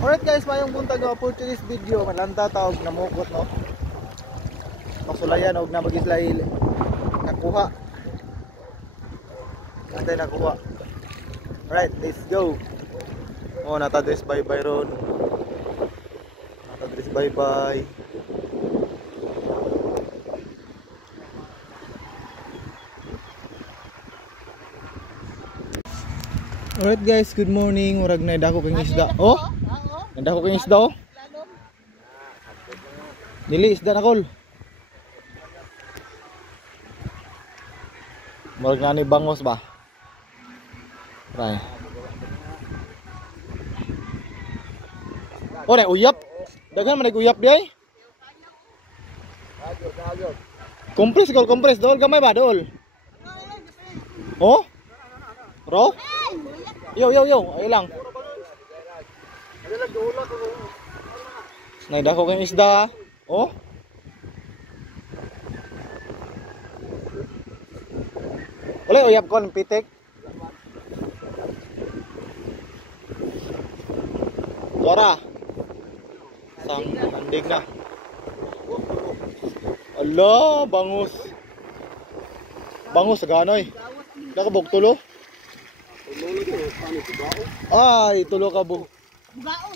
Alright guys, mayong buntag na for today's video. Malanta taog namukot no. Pasulayan og na magislay nakuha. Antay nakuha. Alright, let's go. Oh, natadres bye-bye ron. Natadres bye-bye. Alright guys, good morning. Murag na dako kang isda. Oh. Nandako kang isda oh. Dili isda na kol. Murag na ni bangos ba? Right. Oh, na uyap. Dagan man uyap di ay. Kompres kol, kompres dol gamay ba dol? Oh? Ro? Yo, ay lang. Naidako kang isda. Oh? Wala uyap ko ng pitik. Tora. Sang andig na. Ala, bangus. Bangus sa ganoy. Nakabog tulo. Ay, tulo ka bug.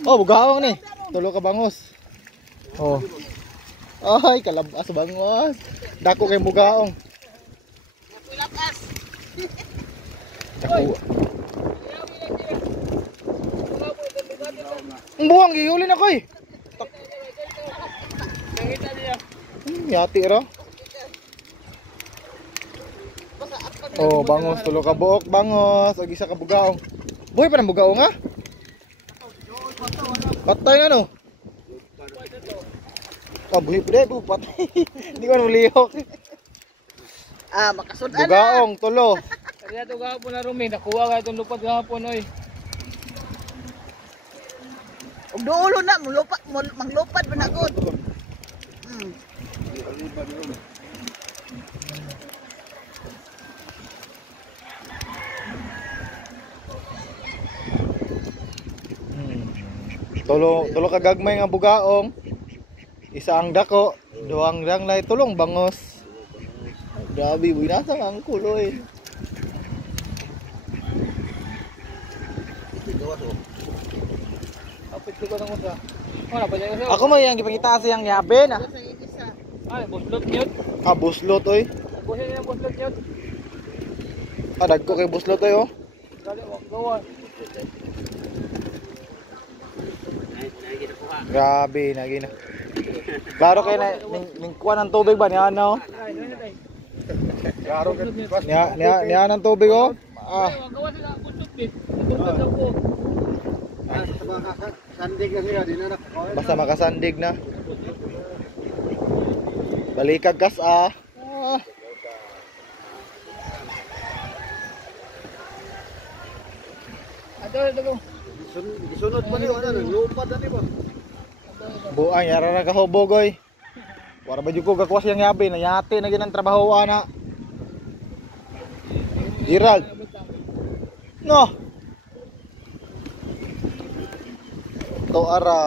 Oh, bugaong ni. Tulo ka bangus. Oh. Ay, kalabas bangus. Dako kay bugaong. Kalabas. Dako. Buang gihuli na ko eh. Yati ra. Oh, bangus tulo ka buok, bangus, ug isa ka bugaong. Buhay pa ng bugaong ha? Patay na no. Ah, buhay pa rin, patay. Hindi ko nulihok. Ah, makasudan na. Bugaong, tulo. Kaya ito gahapon na Rumi, nakuha ka itong lupad gahapon oy. Ug duulo na, manglupad pa na gud. Tulo ka gagmay nga bugaong. Isa ang dako, duwang langlay tulong bangos. Grabe, binasa ang kuloy. Kapit ko nang usa. Wala pa niya. Ako mo yang gipangita sa yang yabe na. Ay, buslot nyot. Ah, buslot oy. Busin niya buslot nyot. Ah, dagko kay buslot oy oh. Dali wag gawa. Grabe, nagina. Klaro kay na ningkuan ang tubig ba niya no? Klaro kay niya ng tubig oh. Ah. Wag gawa sila buslot bit. Tungkol sa ko. Sandig na siya din na. Basta makasandig na. Balikag kas ah. Ato. Gisunod pa ni wala lupad na ni ba. Buang yara ra kahubogoy. Wala ba jud ko gakwas yang yabi na yati na ginang trabaho ana. Gerald. No. To ara